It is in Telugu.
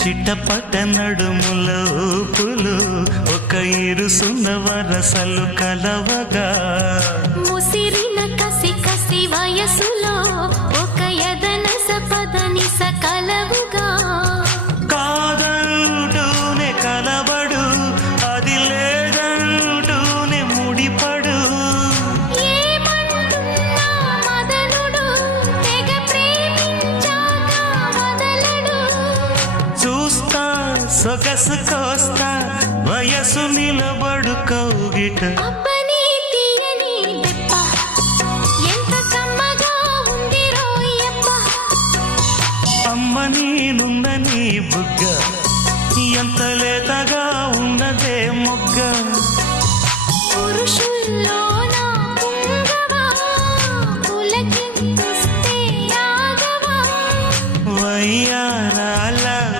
చిట్టపట నడుముల ఊపులు ఒక ఇరుసున్న వరసలు కలవగా ముసిరిన కసి కసి వయసులో ఒక యదన సపదని సకలవుగా కాదంటూనే కలబడు అది లేదంటూనే ముడిపడు ఏమంటున్నా మదనుడు తెగ ప్రేమించాక వదలడు చూస్తా సొగసు కోస్తా వయసు నిలబడు కౌగిట అబ్బని తీయని దెబ్బ ఎంత కమ్మగా ఉంది రోయప్ప అమ్మ నేనున్న నీ బుగ్గ ఎంత లేతగా ఉన్నదే మొగ్గ పురుషుల్లో